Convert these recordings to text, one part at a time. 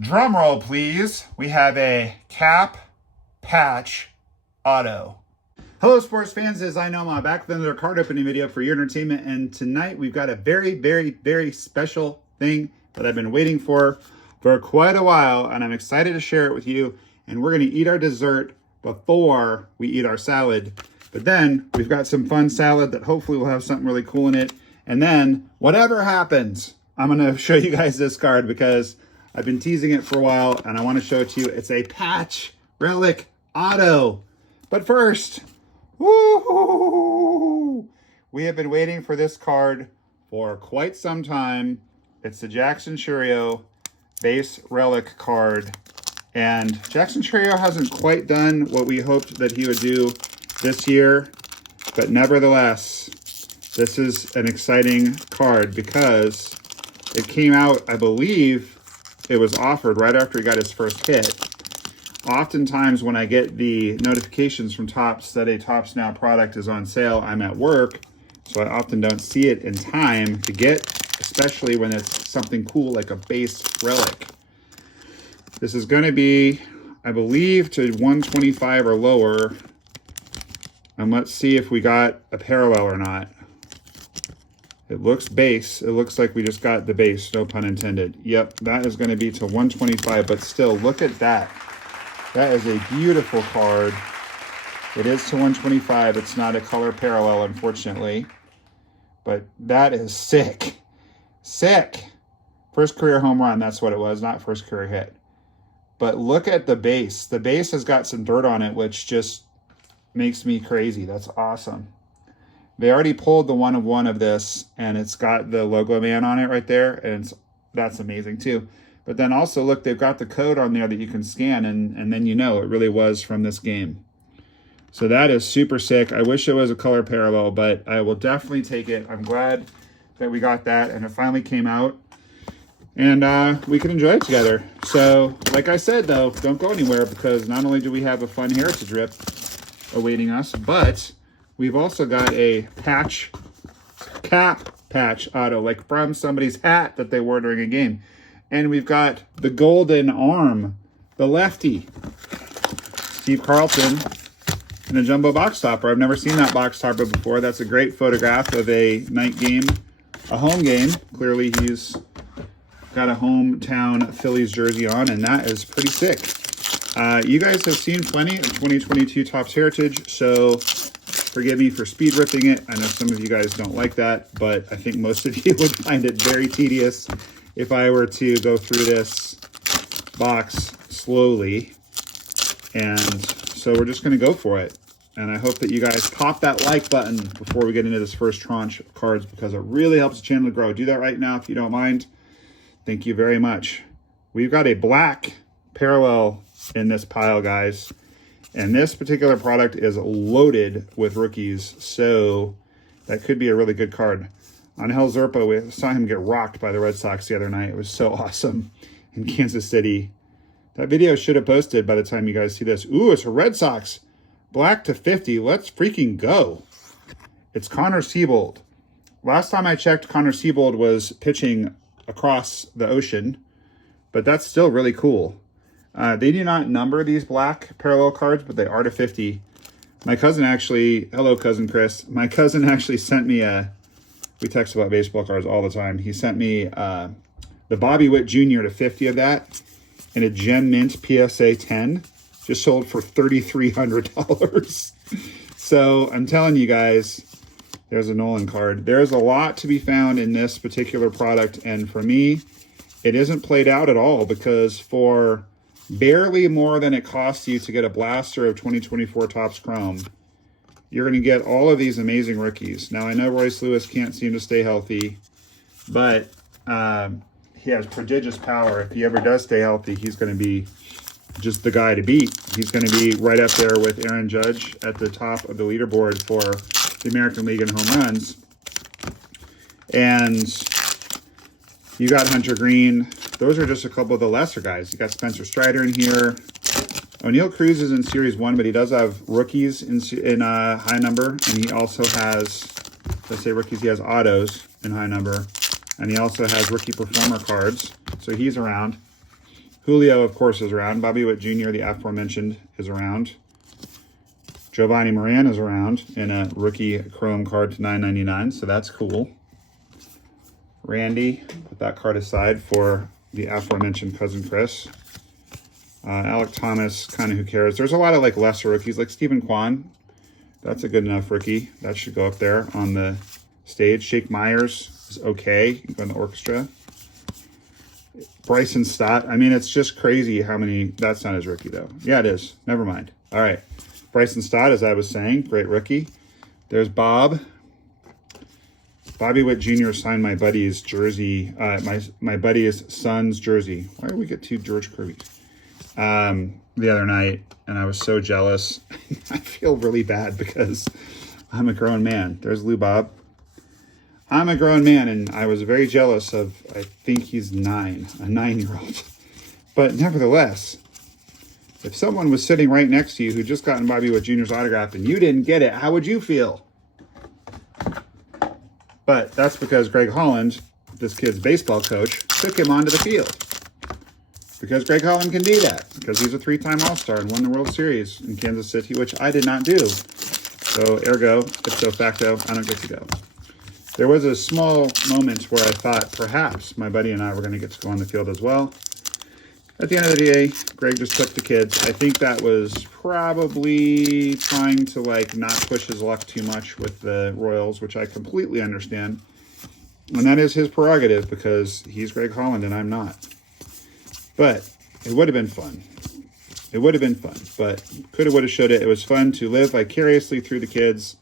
Drum roll, please. We have a cap patch auto. Hello, sports fans. As I know, I'm back with another card opening video for your entertainment. And tonight we've got a very special thing that I've been waiting for quite a while. And I'm excited to share it with you. And we're going to eat our dessert before we eat our salad. But then we've got some fun salad that hopefully will have something really cool in it. And then whatever happens, I'm going to show you guys this card because I've been teasing it for a while and I want to show it to you. It's a patch relic auto. But first, woo-hoo-hoo-hoo-hoo, we have been waiting for this card for quite some time. It's the Jackson Chourio base relic card. And Jackson Chourio hasn't quite done what we hoped that he would do this year. But nevertheless, this is an exciting card because it came out, I believe, it was offered right after he got his first hit. Oftentimes when I get the notifications from Topps that a Topps Now product is on sale, I'm at work, so I often don't see it in time to get, especially when it's something cool like a base relic. This is going to be, I believe, to 125 or lower. And let's see if we got a parallel or not. It looks base. It looks like we just got the base, no pun intended. Yep, that is going to be to 125, but still, look at that. That is a beautiful card. It is to 125. It's not a color parallel, unfortunately. But that is sick. Sick. First career home run, that's what it was, not first career hit. But look at the base. The base has got some dirt on it, which just makes me crazy. That's awesome. They already pulled the 1 of 1 of this, and it's got the logo man on it right there, and that's amazing too. But then also, look, they've got the code on there that you can scan, and then you know it really was from this game. So that is super sick. I wish it was a color parallel, but I will definitely take it. I'm glad that we got that, and it finally came out, and we can enjoy it together. So, like I said, though, don't go anywhere, because not only do we have a fun heritage rip awaiting us, but we've also got a cap patch auto, like from somebody's hat that they wore during a game. And we've got the golden arm, the lefty, Steve Carlton, in a jumbo box topper. I've never seen that box topper before. That's a great photograph of a night game, a home game. Clearly he's got a hometown Phillies jersey on, and that is pretty sick. You guys have seen plenty of 2022 Topps Heritage, so forgive me for speed ripping it. I know some of you guys don't like that, but I think most of you would find it very tedious if I were to go through this box slowly. And so we're just going to go for it. And I hope that you guys pop that like button before we get into this first tranche of cards, because it really helps the channel to grow. Do that right now if you don't mind. Thank you very much. We've got a black parallel in this pile, guys. And this particular product is loaded with rookies, so that could be a really good card. Angel Zerpa, we saw him get rocked by the Red Sox the other night. It was so awesome in Kansas City. That video should have posted by the time you guys see this. Ooh, it's a Red Sox. Black to 50. Let's freaking go. It's Connor Siebold. Last time I checked, Connor Siebold was pitching across the ocean, but that's still really cool. They do not number these black parallel cards, but they are to 50. My cousin actually, hello cousin Chris, my cousin actually sent me we text about baseball cards all the time. He sent me the Bobby Witt Jr. to 50 of that, and a Gem Mint PSA 10, just sold for $3,300. So I'm telling you guys, there's a Nolan card. There's a lot to be found in this particular product, and for me, it isn't played out at all, because for barely more than it costs you to get a blaster of 2024 Topps Chrome, you're going to get all of these amazing rookies. Now, I know Royce Lewis can't seem to stay healthy, but he has prodigious power. If he ever does stay healthy, he's going to be just the guy to beat. He's going to be right up there with Aaron Judge at the top of the leaderboard for the American League in home runs. And you got Hunter Green. Those are just a couple of the lesser guys. You got Spencer Strider in here. O'Neal Cruz is in Series 1, but he does have rookies in high number. And he also has, let's say rookies, he has autos in high number. And he also has rookie performer cards. So he's around. Julio, of course, is around. Bobby Witt Jr., the aforementioned, is around. Giovanni Moran is around in a rookie chrome card to $9.99, so that's cool. Randy, put that card aside for the aforementioned Cousin Chris. Alec Thomas, kind of who cares. There's a lot of like lesser rookies, like Stephen Kwan. That's a good enough rookie. That should go up there on the stage. Shake Myers is okay. You can go in the orchestra. Bryson Stott. I mean, it's just crazy how many. That's not his rookie, though. Yeah, it is. Never mind. All right. Bryson Stott, as I was saying, great rookie. There's Bob. Bobby Witt Jr. signed my buddy's jersey, my buddy's son's jersey. Why did we get two George Kirby's? The other night, and I was so jealous. I feel really bad because I'm a grown man. There's Lou Bob. I'm a grown man, and I was very jealous of, I think he's 9, a 9-year-old. But nevertheless, if someone was sitting right next to you who just gotten Bobby Witt Jr.'s autograph and you didn't get it, how would you feel? But that's because Greg Holland, this kid's baseball coach, took him onto the field. Because Greg Holland can do that. Because he's a 3-time All-Star and won the World Series in Kansas City, which I did not do. So, ergo, ipso facto, I don't get to go. There was a small moment where I thought perhaps my buddy and I were going to get to go on the field as well. At the end of the day, Greg just took the kids. I think that was probably trying to like not push his luck too much with the Royals, which I completely understand. And that is his prerogative because he's Greg Holland and I'm not. But it would have been fun. It would have been fun, but coulda, woulda, shoulda. It was fun to live vicariously through the kids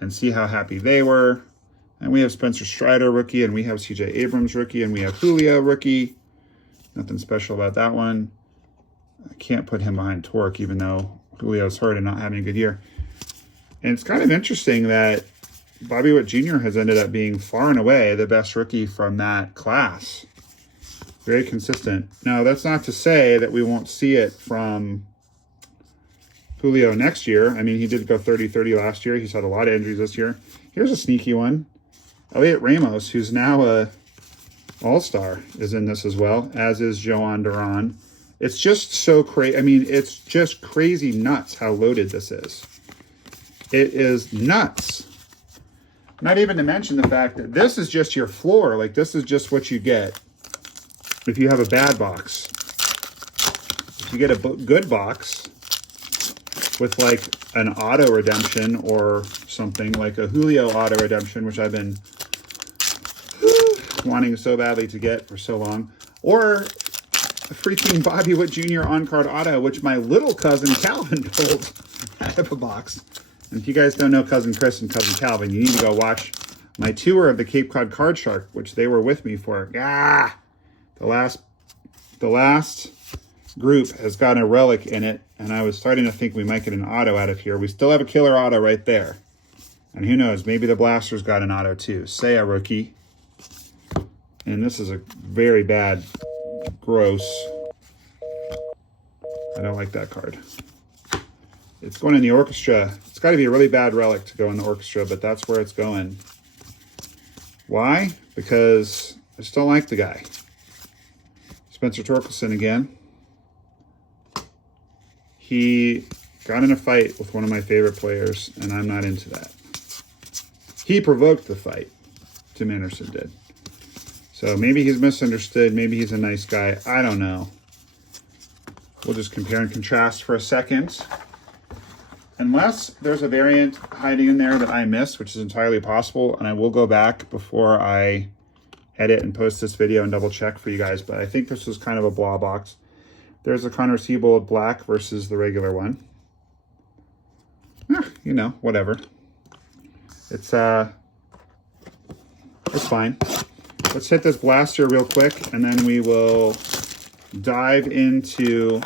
and see how happy they were. And we have Spencer Strider rookie, and we have CJ Abrams rookie, and we have Julio rookie. Nothing special about that one. I can't put him behind Torque, even though Julio's hurt and not having a good year. And it's kind of interesting that Bobby Witt Jr. has ended up being far and away the best rookie from that class. Very consistent. Now, that's not to say that we won't see it from Julio next year. I mean, he did go 30-30 last year. He's had a lot of injuries this year. Here's a sneaky one. Elliot Ramos, who's now a All-Star, is in this as well, as is Joan Duran. It's just so crazy. I mean, it's just crazy nuts how loaded this is. It is nuts. Not even to mention the fact that this is just your floor. Like, this is just what you get if you have a bad box. If you get a good box with, like, an auto redemption or something, like a Julio auto redemption, which I've been wanting so badly to get for so long, or a freaking Bobby Witt Jr. on-card auto, which my little cousin Calvin pulled out of a box. And if you guys don't know Cousin Chris and Cousin Calvin, you need to go watch my tour of the Cape Cod Card Shark, which they were with me for. The last group has got a relic in it, and I was starting to think we might get an auto out of here. We still have a killer auto right there. And who knows, maybe the Blaster's got an auto too. Say a rookie. And this is a very bad, gross. I don't like that card. It's going in the orchestra. It's got to be a really bad relic to go in the orchestra, but that's where it's going. Why? Because I just don't like the guy. Spencer Torkelson again. He got in a fight with one of my favorite players, and I'm not into that. He provoked the fight. Tim Anderson did. So maybe he's misunderstood. Maybe he's a nice guy. I don't know. We'll just compare and contrast for a second. Unless there's a variant hiding in there that I missed, which is entirely possible, and I will go back before I edit and post this video and double check for you guys, but I think this was kind of a blah box. There's a Connor Siebold black versus the regular one. You know, whatever. It's fine. Let's hit this blaster real quick, and then we will dive into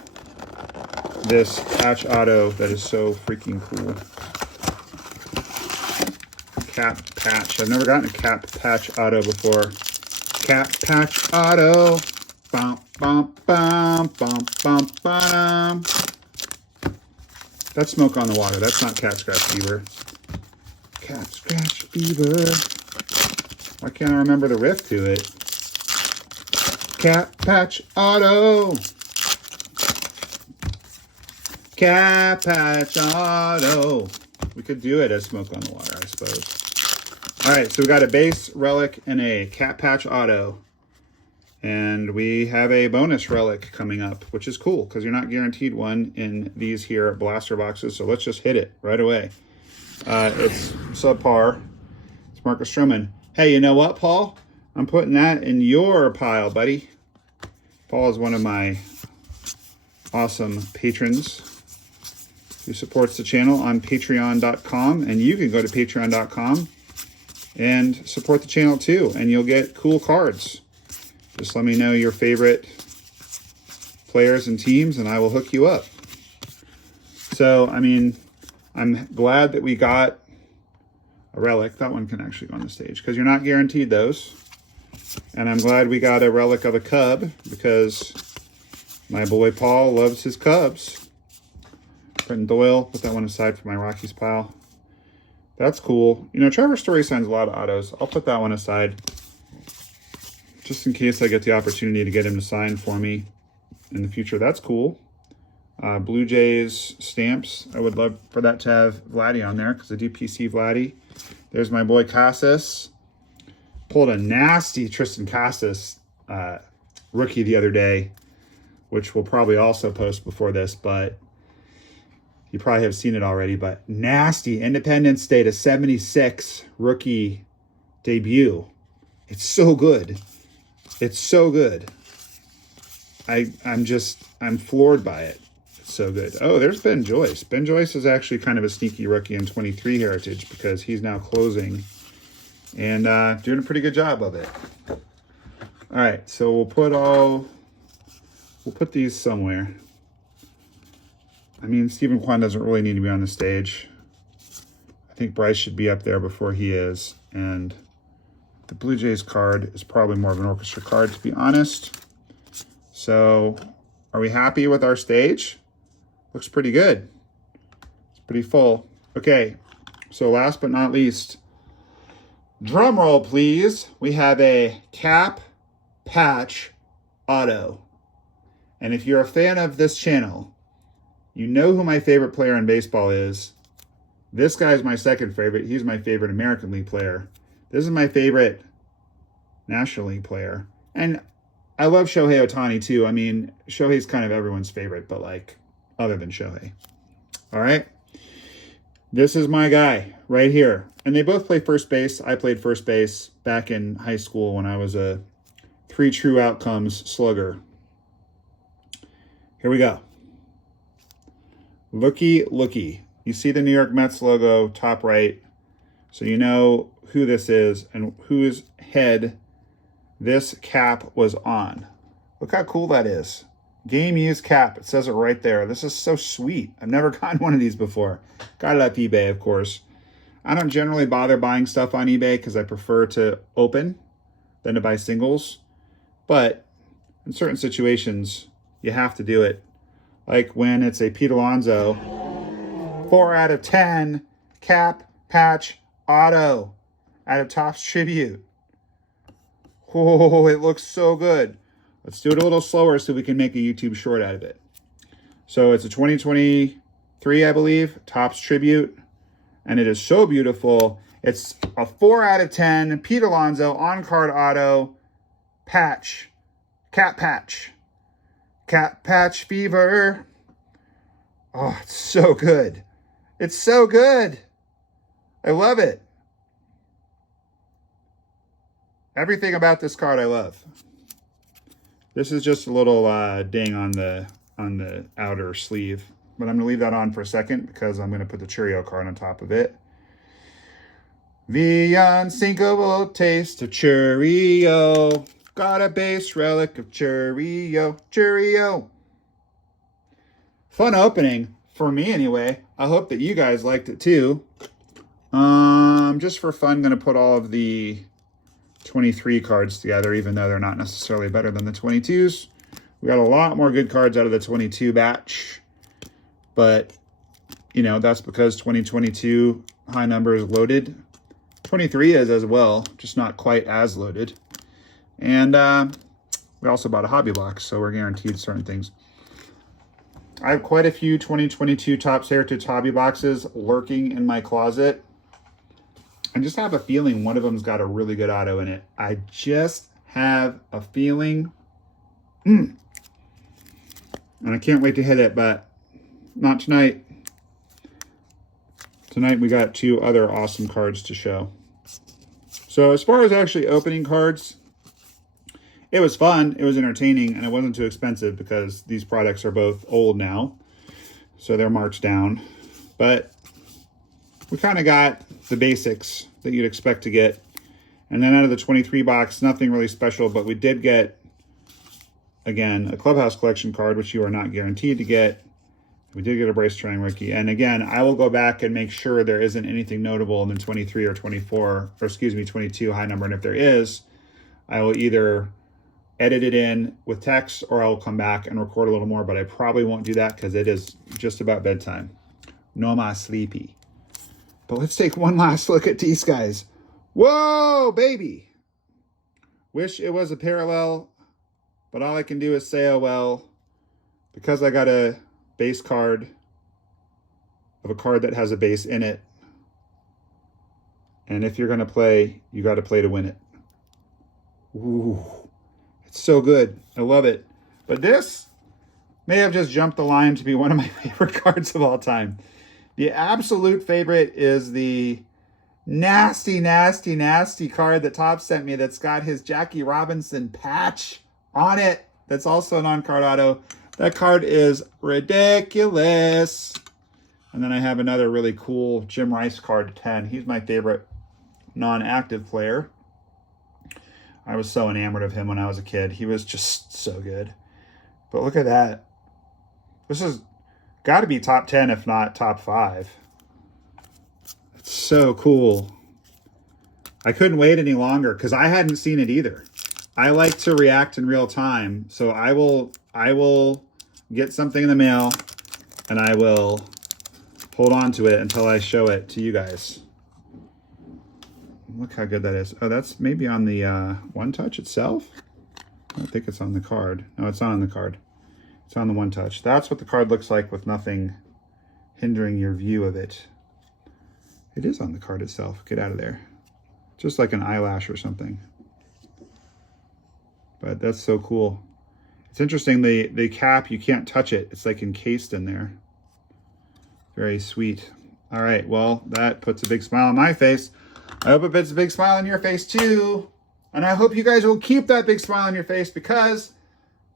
this patch auto that is so freaking cool. Cap patch. I've never gotten a cap patch auto before. Cap patch auto. Bum, bum, bum, bum, bum, bum. That's Smoke on the Water. That's not Cat Scratch Fever. Cat Scratch Fever. Why can't I remember the riff to it? Cap Patch Auto. Cat Patch Auto. We could do it as Smoke on the Water, I suppose. All right, so we got a base relic and a Cat Patch Auto. And we have a bonus relic coming up, which is cool because you're not guaranteed one in these here blaster boxes. So let's just hit it right away. It's subpar. It's Marcus Stroman. Hey, you know what, Paul? I'm putting that in your pile, buddy. Paul is one of my awesome patrons who supports the channel on patreon.com, and you can go to patreon.com and support the channel too, and you'll get cool cards. Just let me know your favorite players and teams, and I will hook you up. So, I mean, I'm glad that we got a relic. That one can actually go on the stage because you're not guaranteed those. And I'm glad we got a relic of a Cub because my boy Paul loves his Cubs. Brenton Doyle, put that one aside for my Rockies pile. That's cool. You know, Trevor Story signs a lot of autos. I'll put that one aside just in case I get the opportunity to get him to sign for me in the future. That's cool. Blue Jays stamps. I would love for that to have Vladdy on there because I do PC Vladdy. There's my boy Casas. Pulled a nasty Tristan Casas rookie the other day, which we'll probably also post before this, but you probably have seen it already. But nasty Independence Day to 76 rookie debut. It's so good. It's so good. I'm floored by it. It's so good. Oh, there's Ben Joyce. Ben Joyce is actually kind of a sneaky rookie in 23 Heritage because he's now closing and doing a pretty good job of it. All right, so we'll put these somewhere. I mean, Stephen Kwan doesn't really need to be on the stage. I think Bryce should be up there before he is, and the Blue Jays card is probably more of an orchestra card, to be honest. So, are we happy with our stage? Looks pretty good. It's pretty full. Okay, so last but not least, drum roll, please. We have a Cap Patch Auto. And if you're a fan of this channel, you know who my favorite player in baseball is. This guy is my second favorite. He's my favorite American League player. This is my favorite National League player. And I love Shohei Ohtani too. I mean, Shohei's kind of everyone's favorite, but like, other than Shohei. All right. This is my guy right here. And they both play first base. I played first base back in high school when I was a 3 true outcomes slugger. Here we go. Looky, looky. You see the New York Mets logo top right. So you know who this is and whose head this cap was on. Look how cool that is. Game used cap. It says it right there. This is so sweet. I've never gotten one of these before. Got it off eBay, of course. I don't generally bother buying stuff on eBay because I prefer to open than to buy singles. But in certain situations, you have to do it. Like when it's a Pete Alonso 4 out of 10 Cap Patch Auto out of Topps Tribute. Oh, it looks so good. Let's do it a little slower so we can make a YouTube short out of it. So it's a 2023, I believe, Topps Tribute. And it is so beautiful. It's a 4 out of 10 Pete Alonso on-card auto patch. Cap Patch. Cap Patch Fever. Oh, it's so good. It's so good. I love it. Everything about this card I love. This is just a little ding on the outer sleeve. But I'm going to leave that on for a second because I'm going to put the Chourio card on top of it. The unsinkable taste of Chourio. Got a base relic of Chourio. Chourio. Fun opening. For me anyway. I hope that you guys liked it too. Just for fun, I'm going to put all of the 23 cards together, even though they're not necessarily better than the 22s. We got a lot more good cards out of the 22 batch. But, you know, that's because 2022 high number is loaded. 23 is as well, just not quite as loaded. And we also bought a hobby box, so we're guaranteed certain things. I have quite a few 2022 Topps Heritage Hobby boxes lurking in my closet. I just have a feeling one of them's got a really good auto in it. I just have a feeling. And I can't wait to hit it, but not tonight. Tonight we got two other awesome cards to show. So as far as actually opening cards, it was fun, it was entertaining, and it wasn't too expensive because these products are both old now. So they're marked down. But we kind of got the basics that you'd expect to get. And then out of the 23 box, nothing really special, but we did get, again, a Clubhouse Collection card, which you are not guaranteed to get. We did get a Bryce Turning rookie. And again, I will go back and make sure there isn't anything notable in the 23 or 24, or excuse me, 22 high number. And if there is, I will either edit it in with text or I'll come back and record a little more, but I probably won't do that because it is just about bedtime. NOMAH sleepy. But let's take one last look at these guys. Whoa, baby. Wish it was a parallel, but all I can do is say, oh well, because I got a base card of a card that has a base in it. And if you're going to play, you got to play to win it. Ooh, it's so good. I love it. But this may have just jumped the line to be one of my favorite cards of all time. The absolute favorite is the nasty, nasty, nasty card that Topps sent me that's got his Jackie Robinson patch on it. That's also a non-card auto. That card is ridiculous. And then I have another really cool Jim Rice card, 10. He's my favorite non-active player. I was so enamored of him when I was a kid. He was just so good. But look at that. This has got to be top 10, if not top 5. It's so cool. I couldn't wait any longer because I hadn't seen it either. I like to react in real time. So I will get something in the mail and I will hold on to it until I show it to you guys. Look how good that is. Oh, that's maybe on the One Touch itself? I don't think it's on the card. No, it's not on the card. It's on the One Touch. That's what the card looks like with nothing hindering your view of it. It is on the card itself. Get out of there. Just like an eyelash or something. But that's so cool. It's interesting, the cap, you can't touch it. It's like encased in there. Very sweet. All right, well, that puts a big smile on my face. I hope it puts a big smile on your face too. And I hope you guys will keep that big smile on your face because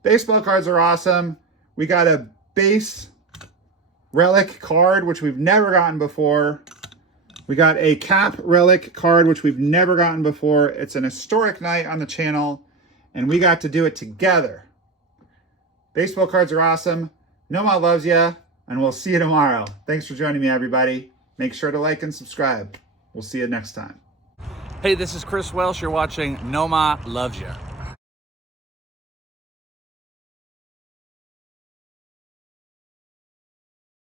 baseball cards are awesome. We got a base relic card, which we've never gotten before. We got a cap relic card, which we've never gotten before. It's an historic night on the channel, and we got to do it together. Baseball cards are awesome. NOMAH loves you, and we'll see you tomorrow. Thanks for joining me, everybody. Make sure to like and subscribe. We'll see you next time. Hey, this is Chris Welsh. You're watching NOMAH Loves Ya.